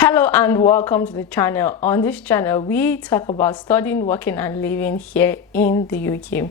Hello and welcome to the channel. On this channel we talk about studying, working and living here in the UK.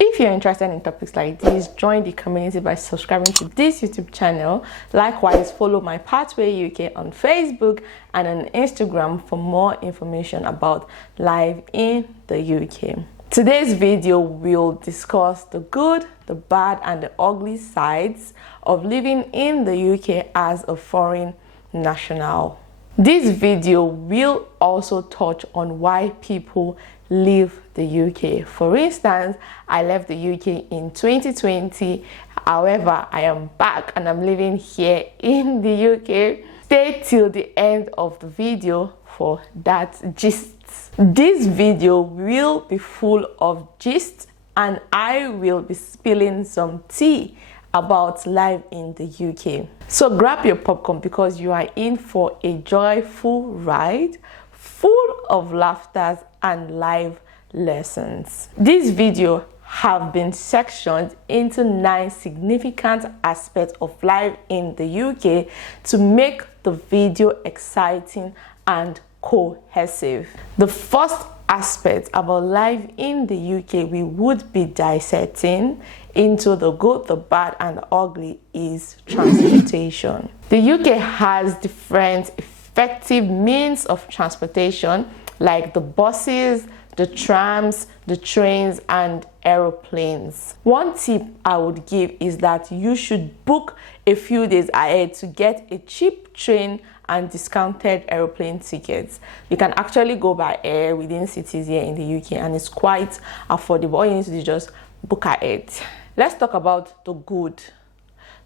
If you're interested in topics like this, join the community by subscribing to this YouTube channel. Likewise, follow my Pathway UK on Facebook and on Instagram for more information about life in the UK. Today's video will discuss the good, the bad and the ugly sides of living in the UK as a foreign national. This video will also touch on why people leave the UK. For instance, I left the UK in 2020. However, I am back and I'm living here in the UK. Stay till the end of the video for that gist. This video will be full of gist and I will be spilling some tea about life in the UK. So grab your popcorn because you are in for a joyful ride full of laughter and life lessons. This video have been sectioned into 9 significant aspects of life in the UK to make the video exciting and cohesive. The first aspect about life in the UK we would be dissecting into the good, the bad and the ugly is transportation. The UK has different effective means of transportation like the buses, the trams, the trains and aeroplanes. One tip I would give is that you should book a few days ahead to get a cheap train and discounted aeroplane tickets. You can actually go by air within cities here in the UK and it's quite affordable. All you need to do is just book ahead. Let's talk about the good.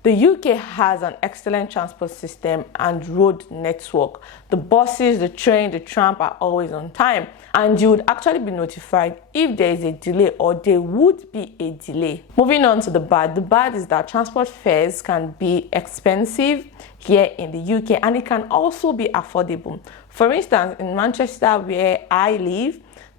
The UK has an excellent transport system and road network. The buses, the train, the tram are always on time and you would actually be notified if there is a delay or there would be a delay. Moving on to the bad. The bad is that transport fares can be expensive here in the UK and it can also be affordable. For instance, in Manchester where I live,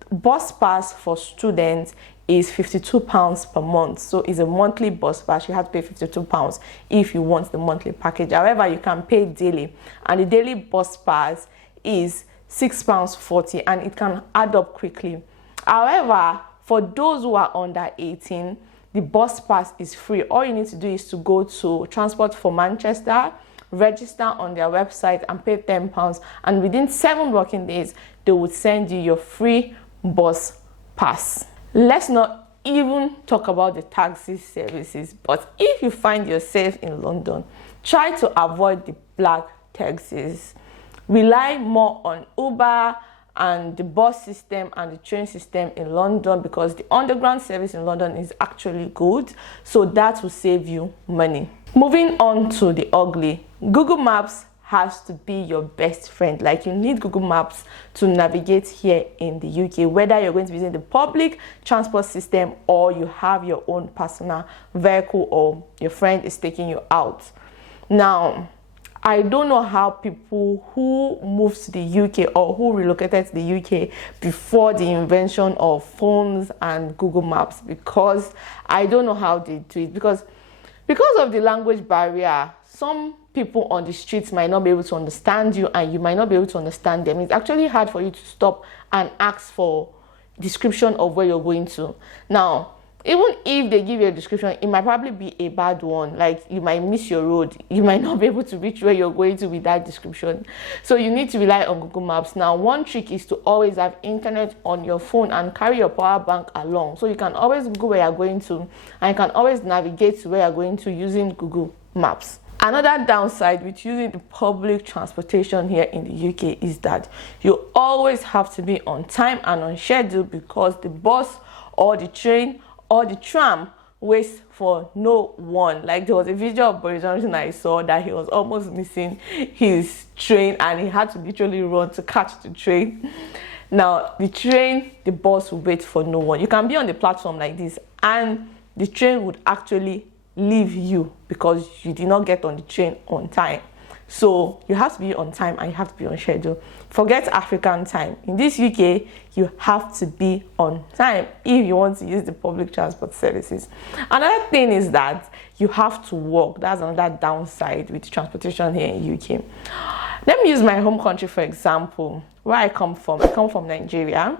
bus pass for students is £52 per month. So it's a monthly bus pass. You have to pay £52 if you want the monthly package. However, you can pay daily and the daily bus pass is £6.40 and it can add up quickly. However, for those who are under 18, the bus pass is free. All you need to do is to go to Transport for Manchester, register on their website and pay £10 and within 7 working days they would send you your free bus pass. Let's not even talk about the taxi services, but if you find yourself in London, try to avoid the black taxis. Rely more on Uber and the bus system and the train system in London because the underground service in London is actually good, so that will save you money. Moving on to the ugly. Google Maps has to be your best friend. Like, you need Google Maps to navigate here in the UK, whether you're going to be using the public transport system or you have your own personal vehicle or your friend is taking you out. Now, I don't know how people who moved to the UK or who relocated to the UK before the invention of phones and Google Maps, because I don't know how they do it, because of the language barrier. Some people on the streets might not be able to understand you and you might not be able to understand them. It's actually hard for you to stop and ask for description of where you're going to. Now, even if they give you a description, it might probably be a bad one. Like, you might miss your road. You might not be able to reach where you're going to with that description. So you need to rely on Google Maps. Now, one trick is to always have internet on your phone and carry your power bank along. So you can always Google where you're going to and you can always navigate to where you're going to using Google Maps. Another downside with using the public transportation here in the UK is that you always have to be on time and on schedule because the bus or the train or the tram waits for no one. Like, there was a video of Boris Johnson I saw that he was almost missing his train and he had to literally run to catch the train. Now, the train, the bus will wait for no one. You can be on the platform like this and the train would actually leave you because you did not get on the train on time. So you have to be on time and you have to be on schedule. Forget African time. In this UK, you have to be on time if you want to use the public transport services. Another thing is that you have to walk. That's another downside with transportation here in UK. Let me use my home country for example. Where I come from Nigeria.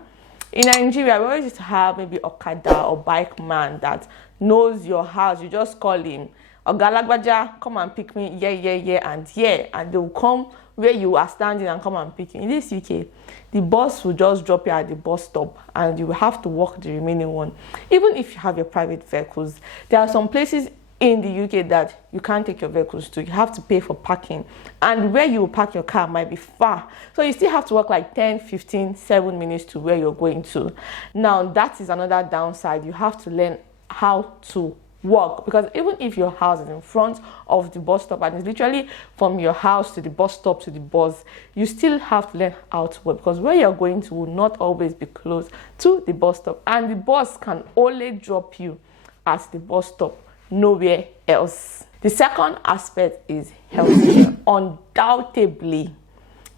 In Nigeria, we always used to have maybe Okada or bike man that knows your house. You just call him, Ogalagbaja, come and pick me, and they will come where you are standing and come and pick you. In this UK, the bus will just drop you at the bus stop and you will have to walk the remaining one. Even if you have your private vehicles, there are some places in the UK that you can't take your vehicles to. You have to pay for parking, and where you will park your car might be far, so you still have to walk like 10, 15, 7 minutes to where you're going to. Now that is another downside. You have to learn how to walk, because even if your house is in front of the bus stop and it's literally from your house to the bus stop to the bus, you still have to learn how to walk, because where you're going to will not always be close to the bus stop, and the bus can only drop you at the bus stop, nowhere else. The second aspect is healthcare. Undoubtedly,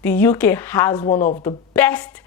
the UK has one of the best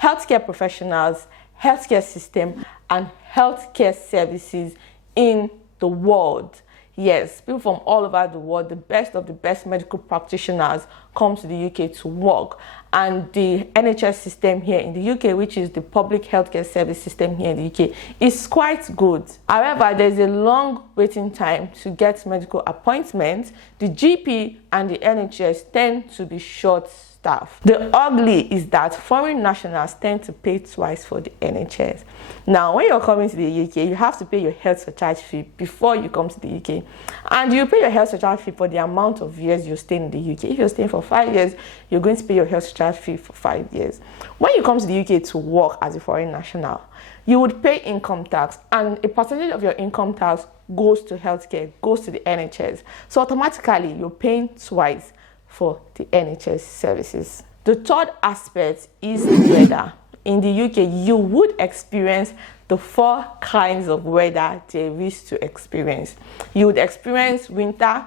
healthcare professionals, healthcare system, and healthcare services in the world. Yes, people from all over the world, the best of the best medical practitioners come to the UK to work. And the NHS system here in the UK, which is the public healthcare service system here in the UK, is quite good. However, there's a long waiting time to get medical appointments. The GP and the NHS tend to be short staff. The ugly is that foreign nationals tend to pay twice for the NHS. Now, when you're coming to the UK, you have to pay your health surcharge fee before you come to the UK. And you pay your health surcharge fee for the amount of years you stay in the UK. If you're staying for 5 years, you're going to pay your health surcharge fee for 5 years. When you come to the UK to work as a foreign national, you would pay income tax, and a percentage of your income tax goes to healthcare, goes to the NHS. So automatically, you're paying twice for the NHS services. The third aspect is the weather. In the UK, you would experience the 4 kinds of weather there is to experience. You would experience winter,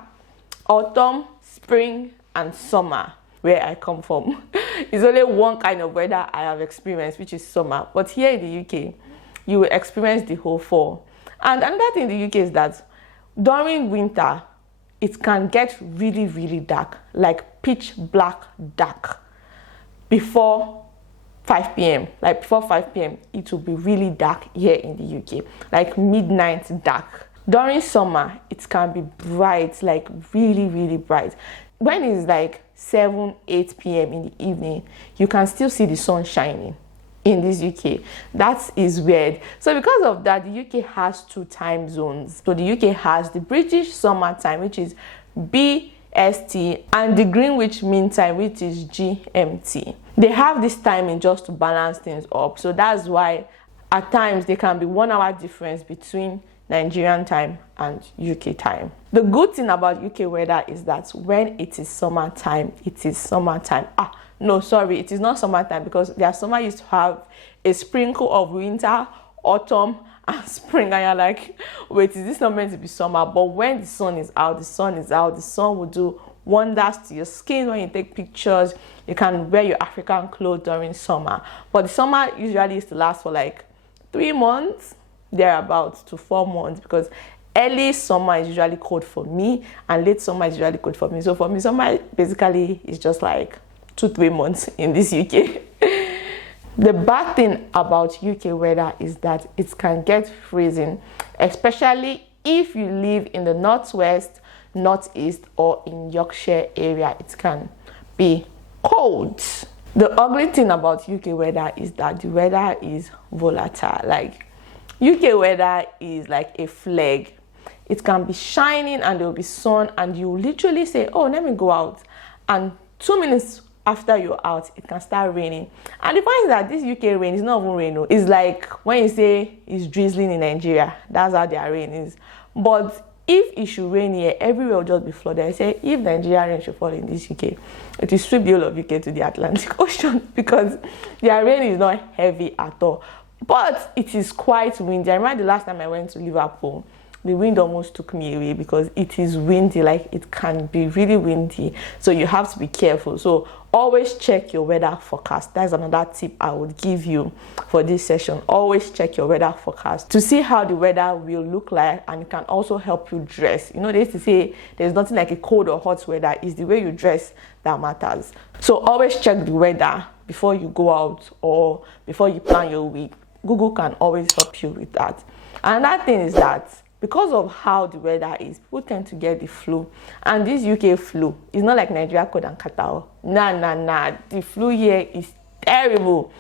autumn, spring, and summer. Where I come from, it's only one kind of weather I have experienced, which is summer. But here in the UK, you will experience the whole 4. And another thing in the UK is that during winter, it can get really, really dark, like pitch black dark before 5 p.m. Like before 5 p.m., it will be really dark here in the UK, like midnight dark. During summer, it can be bright, like really, really bright. When it's like 7, 8 p.m. in the evening, you can still see the sun shining in this UK. That is weird. So because of that, the UK has 2 time zones. So the UK has the British summer time, which is BST, and the Greenwich Mean Time, which is GMT. They have this timing just to balance things up. So that's why at times there can be 1 hour difference between Nigerian time and UK time. The good thing about UK weather is that when it is summertime, it is summertime. No, sorry, it is not summertime, because their summer used to have a sprinkle of winter, autumn, and spring, and you're like, wait, is this not meant to be summer? But when the sun is out, the sun is out. The sun will do wonders to your skin when you take pictures. You can wear your African clothes during summer, but the summer usually used to last for like 3 months, thereabouts, to 4 months, because early summer is usually cold for me and late summer is usually cold for me. So for me, summer basically is just like 2-3 months in this UK. The bad thing about UK weather is that it can get freezing, especially if you live in the northwest, northeast, or in Yorkshire area. It can be cold. The ugly thing about UK weather is that the weather is volatile. Like UK weather is like a flag. It can be shining and there will be sun, and you literally say, oh, let me go out, and 2 minutes after you're out, it can start raining. And the point is that this UK rain is not even rain. It's like when you say it's drizzling in Nigeria, that's how their rain is. But if it should rain here, everywhere will just be flooded. I say if Nigeria rain should fall in this UK, it will sweep the whole of UK to the Atlantic Ocean, because their rain is not heavy at all. But it is quite windy. I remember the last time I went to Liverpool, the wind almost took me away because it is windy. Like, it can be really windy, so you have to be careful. So always check your weather forecast. That's another tip I would give you for this session. Always check your weather forecast to see how the weather will look like, and it can also help you dress. You know, they used to say there's nothing like a cold or hot weather. It's the way you dress that matters. So always check the weather before you go out or before you plan your week. Google can always help you with that. Another thing is that because of how the weather is, people tend to get the flu. And this UK flu is not like Nigeria cold and catarrh. Nah. The flu here is terrible.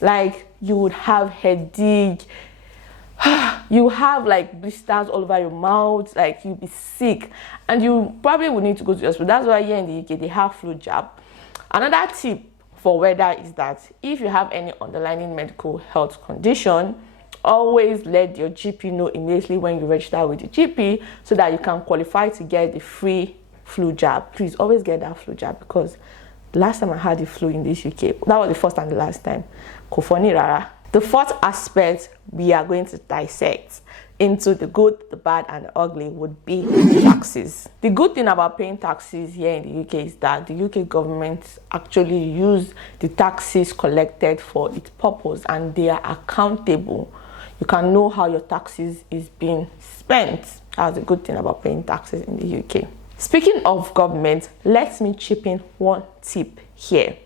Like, you would have headache. You have like blisters all over your mouth. Like, you'll be sick. And you probably would need to go to the hospital. That's why here in the UK, they have flu jab. Another tip for weather is that if you have any underlying medical health condition, always let your GP know immediately when you register with the GP so that you can qualify to get the free flu jab. Please always get that flu jab, because the last time I had the flu in this UK, that was the first and the last time. Kofoni rara. The fourth aspect we are going to dissect into the good, the bad, and the ugly would be taxes. The good thing about paying taxes here in the UK is that the UK government actually use the taxes collected for its purpose, and they are accountable. You can know how your taxes is being spent. That's a good thing about paying taxes in the UK. Speaking of government, let me chip in one tip here.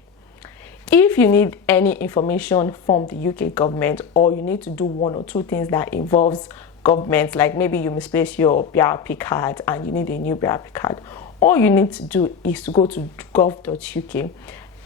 If you need any information from the UK government, or you need to do one or two things that involves government, like maybe you misplaced your BRP card and you need a new BRP card, all you need to do is to go to gov.uk.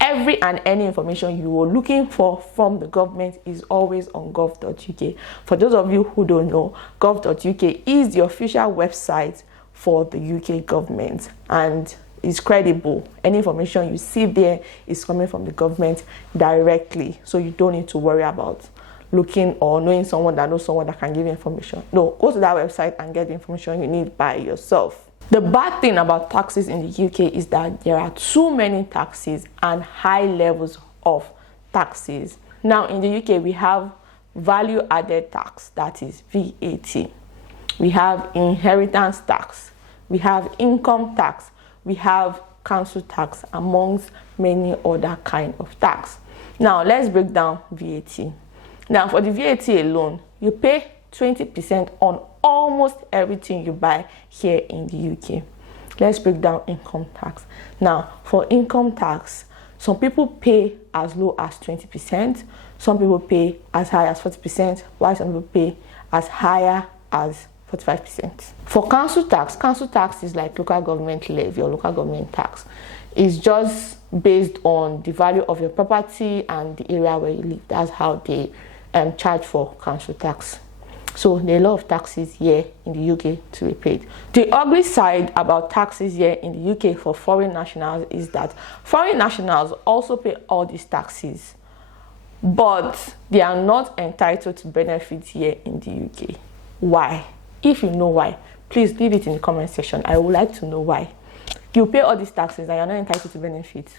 Every and any information you are looking for from the government is always on gov.uk. For those of you who don't know, gov.uk is the official website for the UK government, and is credible. Any information you see there is coming from the government directly, so you don't need to worry about looking or knowing someone that knows someone that can give you information. No, go to that website and get the information you need by yourself. The bad thing about taxes in the UK is that there are too many taxes and high levels of taxes. Now in the UK, we have value added tax, that is VAT. We have inheritance tax. We have income tax. We have council tax, amongst many other kind of tax. Now let's break down VAT. Now for the VAT alone, you pay 20% on almost everything you buy here in the UK. Let's break down income tax. Now for income tax, some people pay as low as 20%, some people pay as high as 40%, while some people pay as higher as 45%. For council tax is like local government levy or local government tax. It's just based on the value of your property and the area where you live. That's how they charge for council tax. So there are a lot of taxes here in the UK to be paid. The ugly side about taxes here in the UK for foreign nationals is that foreign nationals also pay all these taxes, but they are not entitled to benefits here in the UK. Why? If you know why, please leave it in the comment section. I would like to know why. You pay all these taxes and you're not entitled to benefits.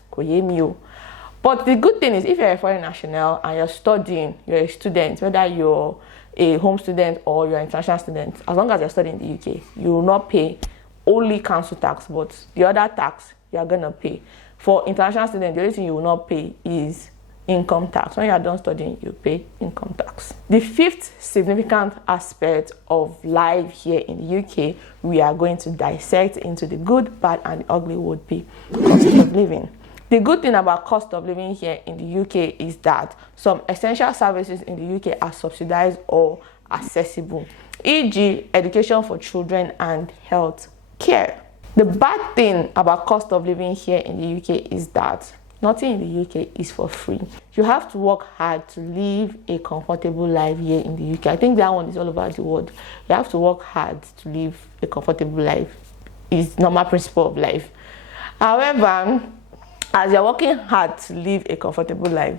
But the good thing is, if you're a foreign national and you're studying, you're a student, whether you're a home student or you're an international student, as long as you're studying in the UK, you will not pay only council tax, but the other tax you're going to pay. For international students, the only thing you will not pay is income tax. When you are done studying, you pay income tax. The fifth significant aspect of life here in the UK we are going to dissect into the good, bad, and the ugly would be cost of living. The good thing about cost of living here in the UK is that some essential services in the UK are subsidized or accessible, e.g. education for children and health care. The bad thing about cost of living here in the UK is that nothing in the UK is for free. You have to work hard to live a comfortable life here in the UK. I think that one is all over the world. You have to work hard to live a comfortable life. It's normal principle of life. However, as you're working hard to live a comfortable life,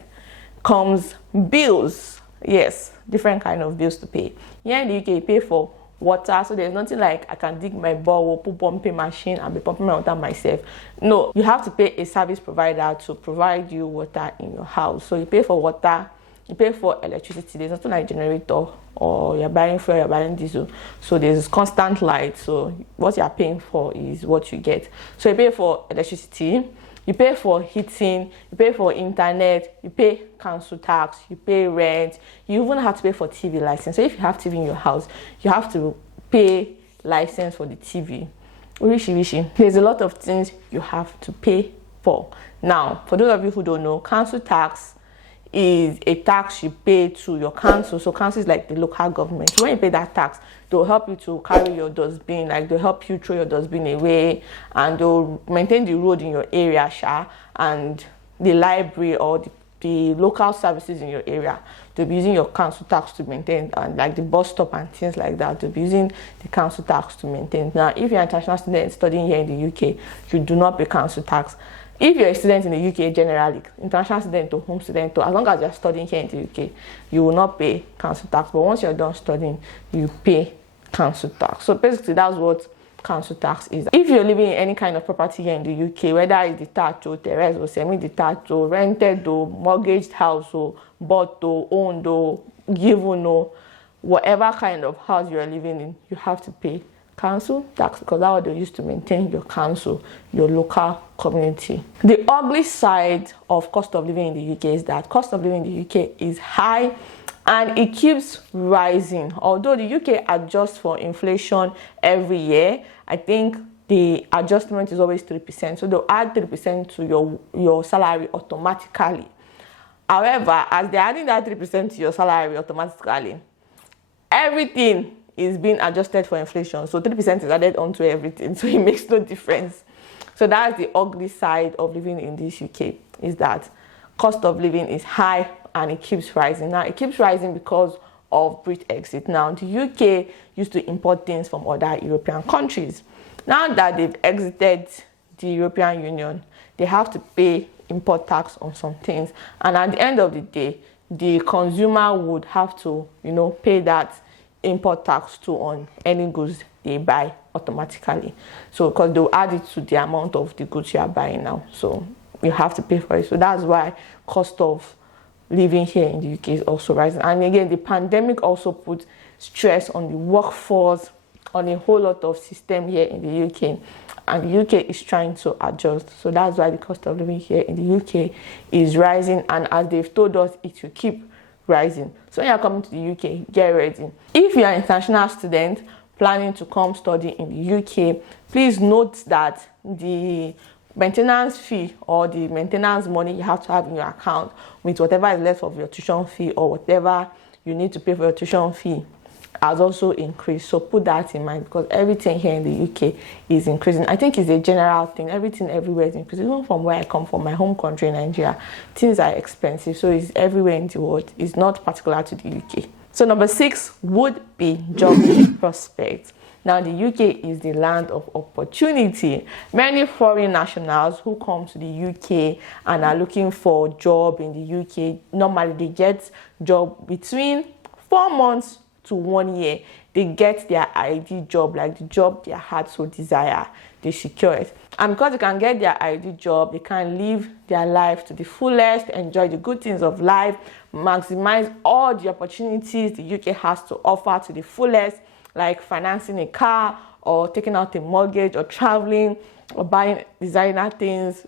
comes bills. Yes, different kind of bills to pay. Here in the UK, you pay for water, so there's nothing like I can dig my bore, put pumping machine and be pumping my water myself. No, you have to pay a service provider to provide you water in your house. So you pay for water, you pay for electricity. There's nothing like generator, or you're buying fuel, you're buying diesel, so there's constant light. So what you're paying for is what you get. So you pay for electricity, you pay for heating, you pay for internet, you pay council tax, you pay rent, you even have to pay for TV license. So if you have TV in your house, you have to pay license for the TV. There's a lot of things you have to pay for. Now, for those of you who don't know, council tax is a tax you pay to your council. So council is like the local government. So when you pay that tax, they'll help you to carry your dustbin, like they'll help you throw your dustbin away, and they'll maintain the road in your area, and the library or the local services in your area. They'll be using your council tax to maintain, and like the bus stop and things like that, they'll be using the council tax to maintain. Now, if you're an international student studying here in the UK, you do not pay council tax. If you're a student in the UK generally, international student or home student, or as long as you're studying here in the UK, you will not pay council tax. But once you're done studying, you pay council tax. So basically, that's what council tax is. If you're living in any kind of property here in the UK, whether it's detached or terrace or semi-detached or rented or mortgaged house or bought or owned or given or whatever kind of house you're living in, you have to pay council tax, because that's what they use to maintain your council, your local community. The ugly side of cost of living in the UK is that cost of living in the UK is high and it keeps rising. Although the UK adjusts for inflation every year, I think the adjustment is always 3%. So they'll add 3% to your salary automatically. However, as they're adding that 3% to your salary automatically, everything is being adjusted for inflation. So 3% is added onto everything. So it makes no difference. So that's the ugly side of living in this UK, is that cost of living is high and it keeps rising. Now, it keeps rising because of Brexit. Now, the UK used to import things from other European countries. Now that they've exited the European Union, they have to pay import tax on some things. And at the end of the day, the consumer would have to, pay that import tax too on any goods they buy automatically. So because they'll add it to the amount of the goods you are buying now. So you have to pay for it. So that's why cost of living here in the UK is also rising. And again, the pandemic also put stress on the workforce, on a whole lot of system here in the UK. And the UK is trying to adjust. So that's why the cost of living here in the UK is rising. And as they've told us, it will keep rising. So when you're coming to the UK, get ready. If you're an international student planning to come study in the UK, please note that the maintenance fee or the maintenance money you have to have in your account with whatever is left of your tuition fee or whatever you need to pay for your tuition fee has also increased. So put that in mind, because everything here in the UK is increasing. I think it's a general thing. Everything everywhere is increasing. Even from where I come from, my home country, Nigeria, things are expensive. So it's everywhere in the world. It's not particular to the UK. So number 6 would be job prospects. Now, the UK is the land of opportunity. Many foreign nationals who come to the UK and are looking for a job in the UK, normally they get job between 4 months to 1 year. They get their ID job, like the job their heart so desire, they secure it. And because they can get their ID job, they can live their life to the fullest, enjoy the good things of life, maximize all the opportunities the UK has to offer to the fullest, like financing a car or taking out a mortgage or traveling or buying designer things.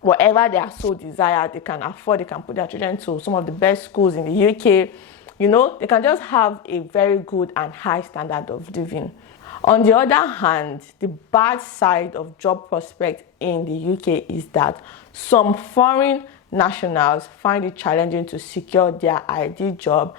Whatever they are so desired, they can afford, they can put their children to some of the best schools in the UK. They can just have a very good and high standard of living. On the other hand, the bad side of job prospects in the UK is that some foreign nationals find it challenging to secure their ID job,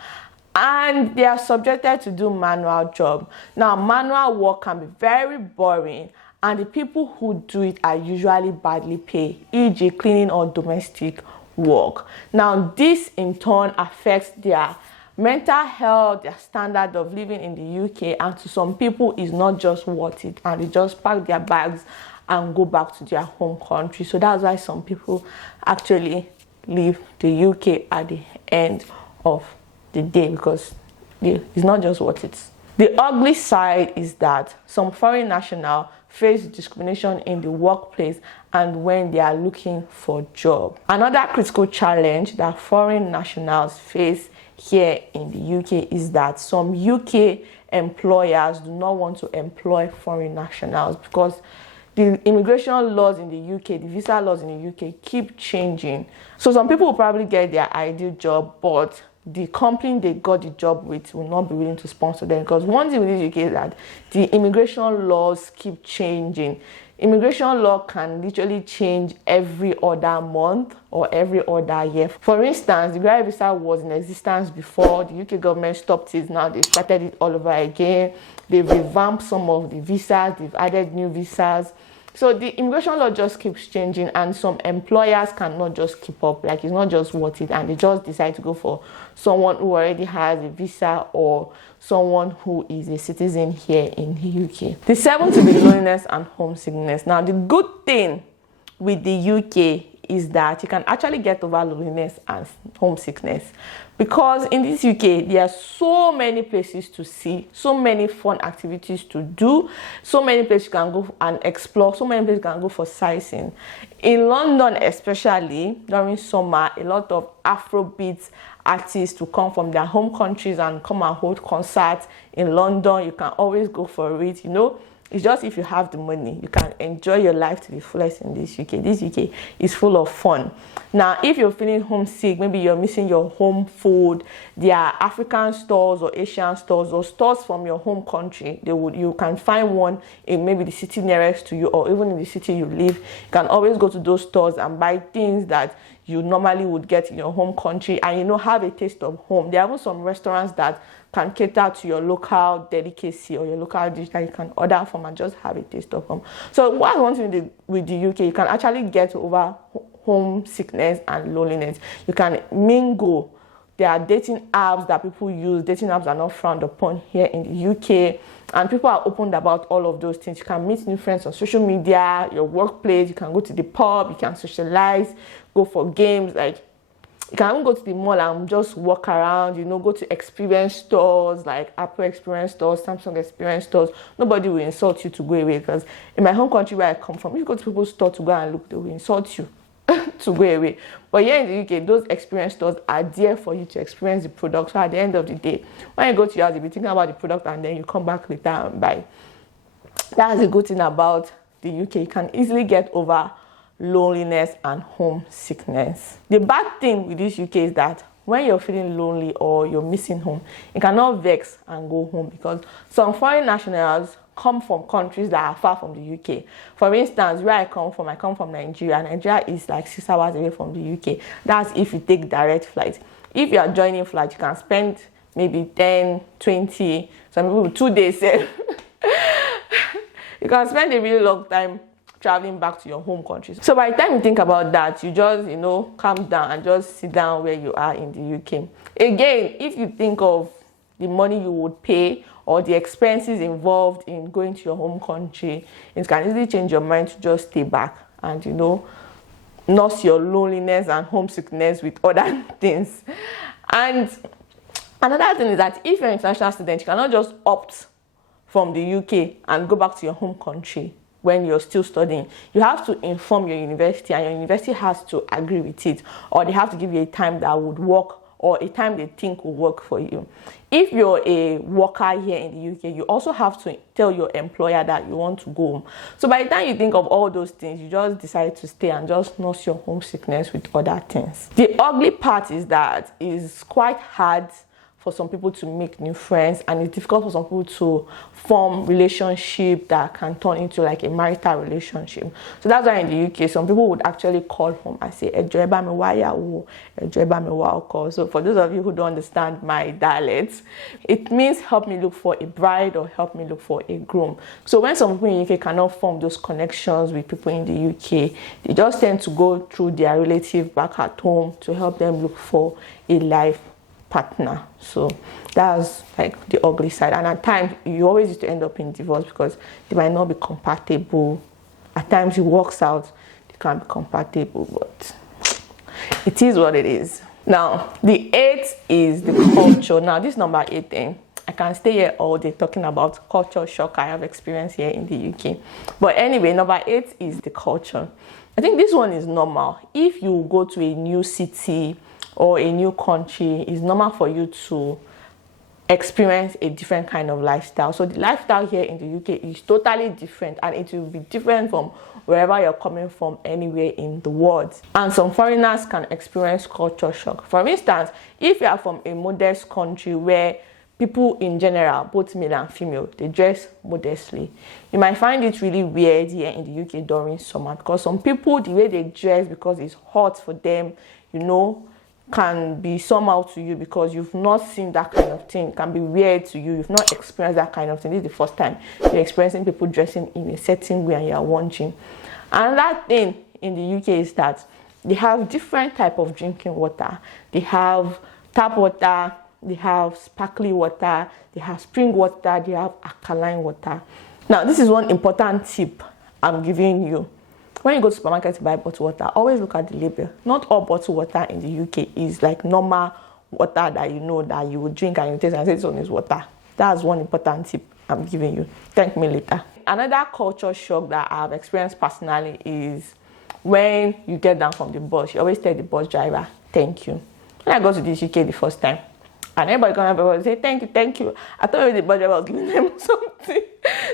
and they are subjected to do manual job. Now, manual work can be very boring, and the people who do it are usually badly paid, e.g. cleaning or domestic work. Now, this in turn affects their mental health, their standard of living in the UK, and to some people is not just worth it, and they just pack their bags and go back to their home country. So that's why some people actually leave the UK at the end of the day, because it's not just worth it. The ugly side is that some foreign nationals face discrimination in the workplace and when they are looking for job. Another critical challenge that foreign nationals face here in the UK is that some UK employers do not want to employ foreign nationals because the immigration laws in the UK, the visa laws in the UK keep changing. So some people will probably get their ideal job, but the company they got the job with will not be willing to sponsor them, because one thing with the UK is that the immigration laws keep changing. Immigration law can literally change every other month or every other year. For instance, the graduate visa was in existence before. The UK government stopped it. Now they started it all over again. They've revamped some of the visas. They've added new visas. So the immigration law just keeps changing, and some employers cannot just keep up. Like, it's not just worth it, and they just decide to go for someone who already has a visa or someone who is a citizen here in the UK. The seventh will be loneliness and homesickness. Now, the good thing with the UK is that you can actually get over loneliness and homesickness, because in this UK there are so many places to see, so many fun activities to do, so many places you can go and explore, so many places you can go for sightseeing. In London, especially during summer, a lot of Afrobeat artists will come from their home countries and come and hold concerts in London. You can always go for it, you know. It's just if you have the money, you can enjoy your life to the fullest in this UK. This UK is full of fun. Now, if you're feeling homesick, maybe you're missing your home food, there are African stores or Asian stores or stores from your home country. You can find one in maybe the city nearest to you, or even in the city you live. You can always go to those stores and buy things that you normally would get in your home country, and, you know, have a taste of home. There are even some restaurants that can cater to your local delicacy or your local dish that you can order from and just have a taste of home. So what I want to do with the UK, you can actually get over homesickness and loneliness. You can mingle. There are dating apps that people use. Dating apps are not frowned upon here in the UK, and people are open about all of those things. You can meet new friends on social media, your workplace. You can go to the pub. You can socialize, go for games. Like, you can even go to the mall and just walk around, you know, go to experience stores like Apple experience stores, Samsung experience stores. Nobody will insult you to go away, because in my home country where I come from, if you go to people's store to go and look, they will insult you to go away. But here in the UK, those experience stores are there for you to experience the product. So at the end of the day, when you go to your house, you'll be thinking about the product and then you come back later and buy. That's the good thing about the UK. You can easily get over loneliness and homesickness. The bad thing with this UK is that when you're feeling lonely or you're missing home, you cannot vex and go home, because some foreign nationals come from countries that are far from the UK. For instance, where I come from Nigeria. Nigeria is like 6 hours away from the UK. That's if you take direct flight. If you are joining flight, you can spend maybe 10, 20, some people 2 days. You can spend a really long time traveling back to your home country. So by the time you think about that, you just, you know, calm down and just sit down where you are in the UK. Again, if you think of the money you would pay or the expenses involved in going to your home country, it can easily change your mind to just stay back and, you know, nurse your loneliness and homesickness with other things. And another thing is that if you're an international student, you cannot just opt from the UK and go back to your home country when you're still studying. You have to inform your university, and your university has to agree with it, or they have to give you a time that would work, or a time they think will work for you. If you're a worker here in the UK, you also have to tell your employer that you want to go home. So by the time you think of all those things, you just decide to stay and just nurse your homesickness with other things. The ugly part is that it's quite hard for some people to make new friends, and it's difficult for some people to form relationship that can turn into like a marital relationship. So that's why in the UK, some people would actually call home and say, "Ejo eba mi wa yawo, ejo eba mi wa oko." So for those of you who don't understand my dialect, it means help me look for a bride or help me look for a groom. So when some people in the UK cannot form those connections with people in the UK, they just tend to go through their relative back at home to help them look for a life partner. So that's like the ugly side, and at times you always used to end up in divorce because they might not be compatible. At times it works out, they can't be compatible, but it is what it is. Now the 8th is the culture. Now this number 8 thing, I can stay here all day talking about culture shock I have experienced here in the UK. But anyway, number 8 is the culture. I think this one is normal. If you go to a new city or a new country, it's normal for you to experience a different kind of lifestyle. So the lifestyle here in the UK is totally different, and it will be different from wherever you're coming from anywhere in the world. And some foreigners can experience culture shock. For instance, if you are from a modest country where people in general, both male and female, they dress modestly, you might find it really weird here in the UK during summer, because some people, the way they dress because it's hot for them, can be somehow to you because you've not seen that kind of thing. It can be weird to you. You've not experienced that kind of thing. This is the first time you're experiencing people dressing in a certain way and you're wondering. Another thing in the UK is that they have different type of drinking water. They have tap water, they have sparkling water, they have spring water, they have alkaline water. Now, this is one important tip I'm giving you. When you go to supermarket to buy bottled water, always look at the label. Not all bottled water in the UK is like normal water that that you would drink and you taste and say this one is water. That's one important tip I'm giving you. Thank me later. Another culture shock that I've experienced personally is when you get down from the bus, you always tell the bus driver, thank you. When I go to this UK the first time, and everybody come up and say, thank you. I thought maybe the bus driver was giving them something.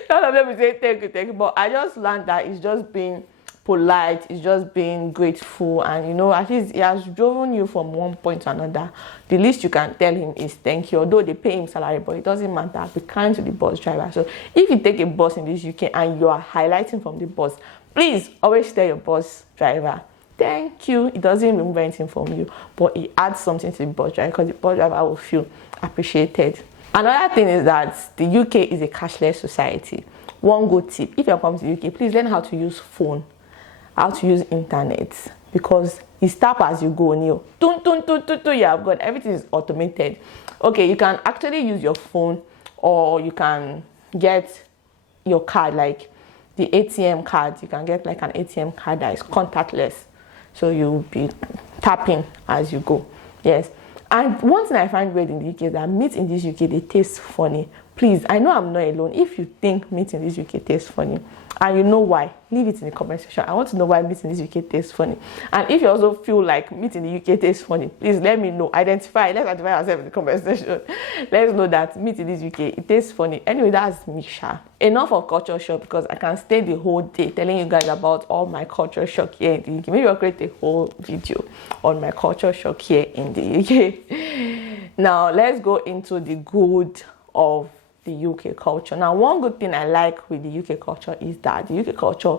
None of them will say, thank you. But I just learned that it's just being polite, it's just being grateful, and at least he has driven you from one point to another. The least you can tell him is thank you, although they pay him salary, but it doesn't matter. Be kind to the bus driver. So if you take a bus in this UK and you are highlighting from the bus, please always tell your bus driver thank you. It doesn't remove anything from you, but it adds something to the bus driver because the bus driver will feel appreciated. Another thing is that the UK is a cashless society. One good tip: if you're coming to the UK, please learn how to use phone, how to use internet, because it's tap as you go. You have got everything is automated. Okay, you can actually use your phone, or you can get your card, like the ATM card. You can get like an ATM card that is contactless, so you'll be tapping as you go. Yes. And one thing I find weird in the UK is that meat in this UK, they taste funny. Please, I know I'm not alone. If you think meat in this UK tastes funny, and you know why, leave it in the comment section. I want to know why meat in this UK tastes funny. And if you also feel like meat in the UK tastes funny, please let me know. Let's identify ourselves in the comment section. Let's know that meat in this UK, it tastes funny. Anyway, that's me, Sha. Enough of culture shock, because I can stay the whole day telling you guys about all my culture shock here in the UK. Maybe I'll create a whole video on my culture shock here in the UK. Now, let's go into the good of the UK culture. Now, one good thing I like with the UK culture is that the UK culture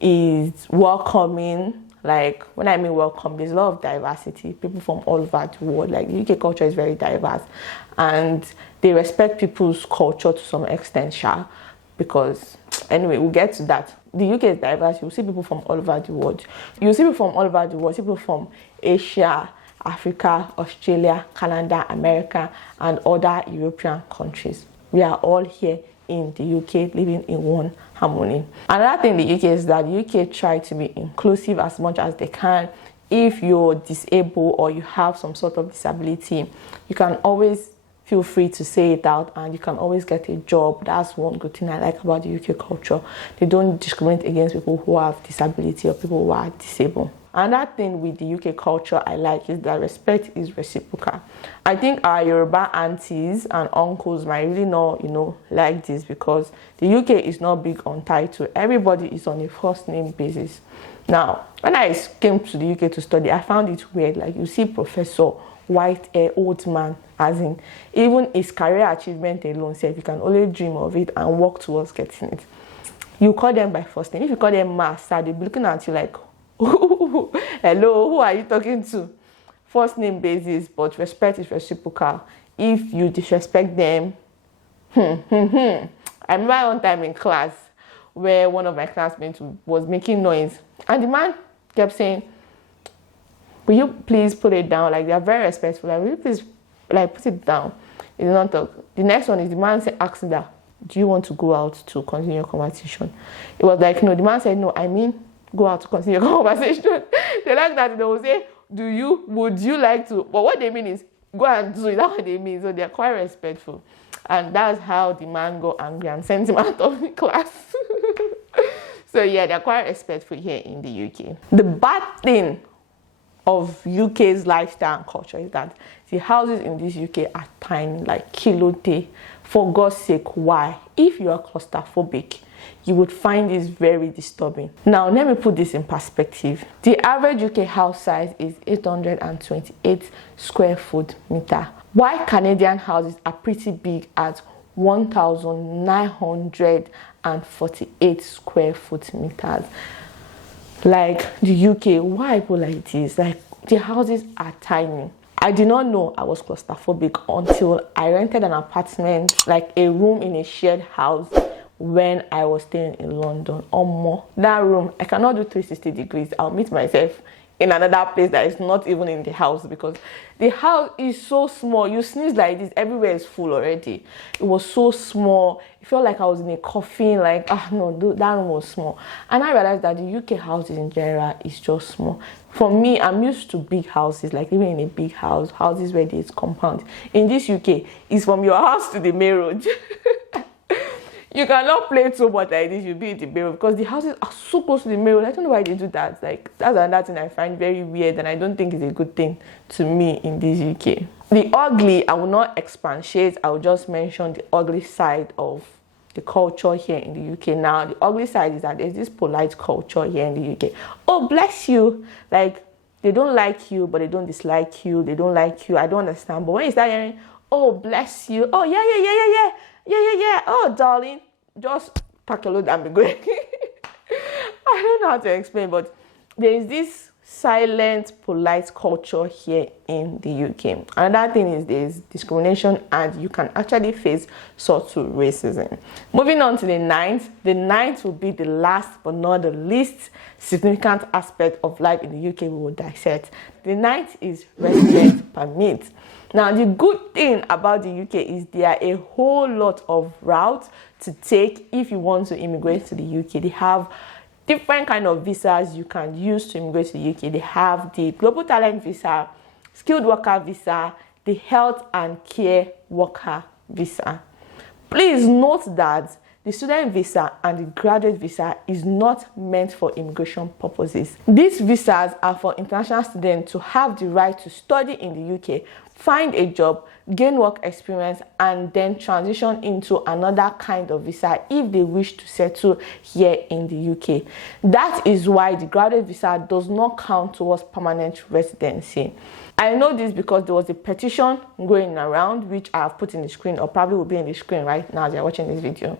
is welcoming. Like, when I mean welcome, there's a lot of diversity, people from all over the world. Like, the UK culture is very diverse, and they respect people's culture to some extent, because anyway, we'll get to that. The UK is diverse. You'll see people from all over the world. You'll see people from all over the world, people from Asia, Africa, Australia, Canada, America, and other European countries. We are all here in the UK living in one harmony. Another thing in the UK is that the UK try to be inclusive as much as they can. If you're disabled or you have some sort of disability, you can always feel free to say it out, and you can always get a job. That's one good thing I like about the UK culture. They don't discriminate against people who have disability or people who are disabled. Another thing with the UK culture I like is that respect is reciprocal. I think our Yoruba aunties and uncles might really not, like this, because the UK is not big on title. Everybody is on a first name basis. Now, when I came to the UK to study, I found it weird. Like, you see professor, white hair, old man, as in, even his career achievement alone, say, you can only dream of it and work towards getting it. You call them by first name. If you call them master, they'll be looking at you like, hello, who are you talking to? First name basis, but respect is reciprocal. If you disrespect them, I remember one time in class where one of my classmates was making noise, and the man kept saying, will you please put it down? Like, they are very respectful. Like, will you please put it down? He did not talk. The next one is the man asking that, do you want to go out to continue your conversation? It was like, no. The man said, no, I mean, go out to continue your conversation. They like that. They will say, would you like to? But what they mean is, go and do it. That's what they mean. So they're quite respectful. And that's how the man got angry and sent him out of the class. So yeah, they're quite respectful here in the UK. The bad thing of UK's lifestyle and culture is that the houses in this UK are tiny, like kilote. For God's sake, why? If you are claustrophobic, you would find this very disturbing. Now, let me put this in perspective. The average UK house size is 828 square foot meter, while Canadian houses are pretty big at 1,948 square foot meters. Like the UK, why people like this? Like, the houses are tiny. I did not know I was claustrophobic until I rented an apartment, like a room in a shared house, when I was staying in London. That room, I cannot do 360 degrees. I'll meet myself in another place that is not even in the house, because the house is so small. You sneeze like this, everywhere is full already. It was so small. It felt like I was in a coffin. Like, that room was small. And I realized that the UK houses in general is just small. For me, I'm used to big houses, like living in a big house, houses where there's compound. In this UK, it's from your house to the main road. You cannot play too much like this, you'll be in the main road, because the houses are so close to the main road. I don't know why they do that. Like, that's another thing I find very weird, and I don't think it's a good thing to me in this UK. The ugly, I will not expatiate. I will just mention the ugly side of the culture here in the UK. Now, the ugly side is that there's this polite culture here in the UK. Oh, bless you. Like, they don't like you, but they don't dislike you. They don't like you. I don't understand. But when you start hearing, oh, bless you. Oh, yeah. Oh, darling, just pack a load and be going. I don't know how to explain, but there is this silent, polite culture here in the UK. Another thing is there's discrimination, and you can actually face subtle racism. Moving on to the ninth. The ninth will be the last but not the least significant aspect of life in the UK we will dissect. The ninth is residence permit. Now, the good thing about the UK is there are a whole lot of routes to take if you want to immigrate to the UK. They have different kind of visas you can use to immigrate to the UK. They have the Global Talent Visa, Skilled Worker Visa, the Health and Care Worker Visa. Please note that the student visa and the graduate visa is not meant for immigration purposes. These visas are for international students to have the right to study in the UK, find a job, gain work experience, and then transition into another kind of visa if they wish to settle here in the UK. That is why the graduate visa does not count towards permanent residency. I know this because there was a petition going around, which I have put in the screen, or probably will be in the screen right now as you're watching this video.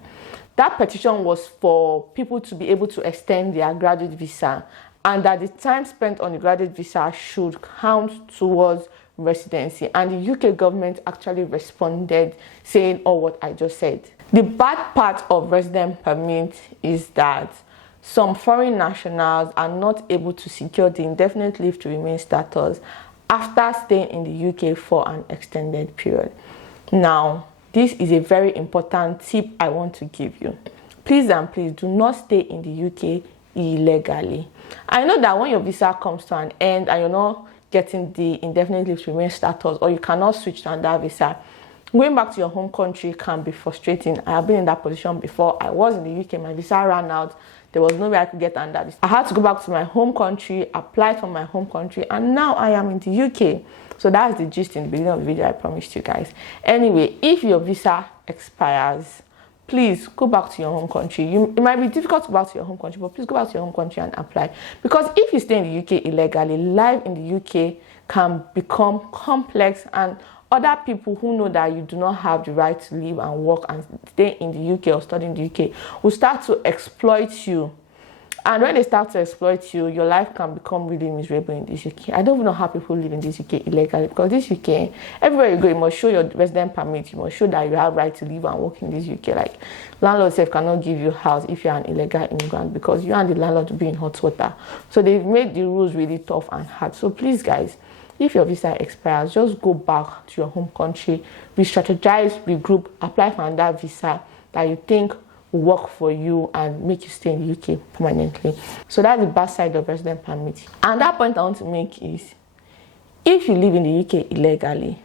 That petition was for people to be able to extend their graduate visa, and that the time spent on the graduate visa should count towards residency. And the UK government actually responded saying all what I just said. The bad part of resident permit is that some foreign nationals are not able to secure the indefinite leave to remain status after staying in the UK for an extended period. Now, this is a very important tip I want to give you. Please and please do not stay in the UK illegally. I know that when your visa comes to an end and you're not getting the indefinite leave to remain status, or you cannot switch to another visa, going back to your home country can be frustrating. I have been in that position before. I was in the UK, my visa ran out. There was no way I could get another visa. I had to go back to my home country, apply for my home country, and now I am in the UK. So that's the gist in the beginning of the video I promised you guys. Anyway, if your visa expires, please go back to your home country. It might be difficult to go back to your home country, but please go back to your home country and apply. Because if you stay in the UK illegally, life in the UK can become complex, and other people who know that you do not have the right to live and work and stay in the UK or study in the UK will start to exploit you. And when they start to exploit you, your life can become really miserable in this UK. I don't even know how people live in this UK illegally, because this UK, everywhere you go, you must show your resident permit. You must show that you have right to live and work in this UK. Like, landlord self cannot give you a house if you're an illegal immigrant, because you and the landlord will be in hot water. So they've made the rules really tough and hard. So please, guys, if your visa expires, just go back to your home country, re-strategize, regroup, apply for another visa that you think will work for you and make you stay in the UK permanently. So that's the bad side of resident permit. And that point I want to make is, if you live in the UK illegally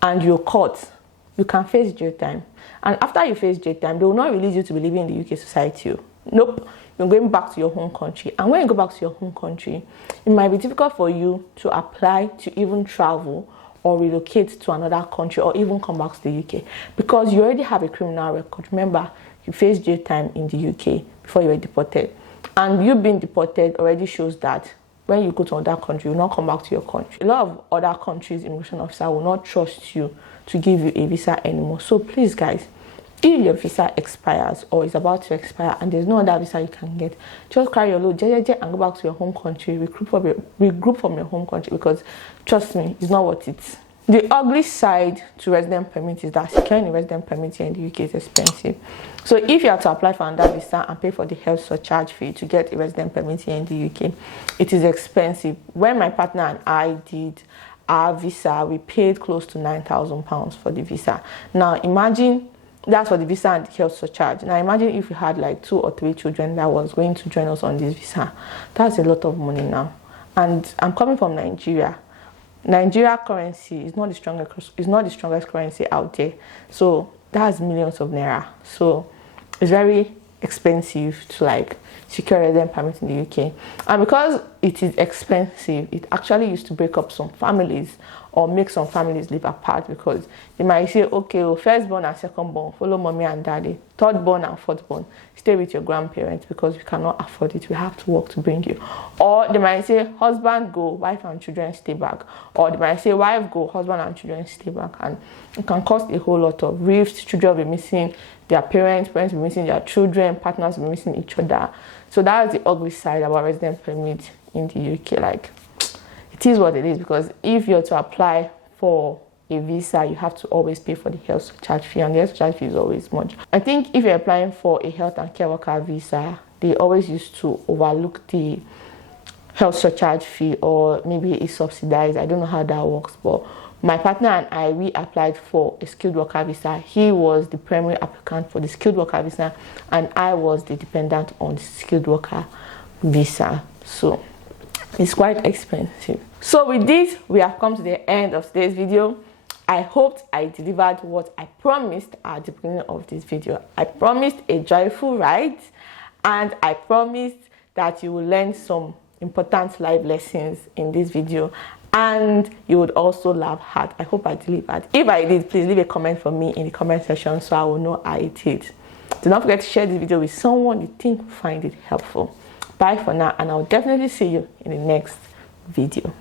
and you're caught you can face jail time. And after you face jail time, they will not release you to be living in the UK society. Nope. You're going back to your home country. And when you go back to your home country, it might be difficult for you to apply to even travel or relocate to another country or even come back to the UK because you already have a criminal record. Remember, you faced jail time in the UK before you were deported. And you being deported already shows that when you go to another country, you will not come back to your country. A lot of other countries' immigration officer will not trust you to give you a visa anymore. So please, guys, if your visa expires or is about to expire and there's no other visa you can get, just carry your load and go back to your home country, regroup from your home country, because trust me, it's not worth it. The ugly side to resident permit is that securing a resident permit here in the UK is expensive. So if you have to apply for another visa and pay for the health surcharge fee to get a resident permit here in the UK, it is expensive. When my partner and I did our visa, we paid close to £9,000 for the visa. Now imagine that's for the visa and the health surcharge. Now imagine if we had like 2 or 3 children that was going to join us on this visa. That's a lot of money now. And I'm coming from Nigeria. Nigeria currency is not the strongest currency out there. So that's millions of naira. So it's very expensive to like secure a resident permit in the UK. And because it is expensive, it actually used to break up some families or make some families live apart, because they might say, okay, well, firstborn and secondborn follow mommy and daddy, thirdborn and fourthborn stay with your grandparents because we cannot afford it, we have to work to bring you. Or they might say husband go, wife and children stay back. Or they might say wife go, husband and children stay back. And it can cause a whole lot of rifts. Children will be missing their parents will be missing their children, partners will be missing each other. So that's the ugly side about resident permit in the UK. Like, it is what it is, because if you're to apply for a visa, you have to always pay for the health surcharge fee, and the health surcharge fee is always much. I think if you're applying for a health and care worker visa, they always used to overlook the health surcharge fee, or maybe it's subsidized. I don't know how that works, but my partner and I, we applied for a skilled worker visa. He was the primary applicant for the skilled worker visa, and I was the dependent on the skilled worker visa. So it's quite expensive. So with this, we have come to the end of today's video. I hoped I delivered what I promised at the beginning of this video. I promised a joyful ride, and I promised that you will learn some important life lessons in this video, and you would also laugh hard. I hope I delivered. If I did, please leave a comment for me in the comment section so I will know I did. Do not forget to share this video with someone you think will find it helpful. Bye for now, and I'll definitely see you in the next video.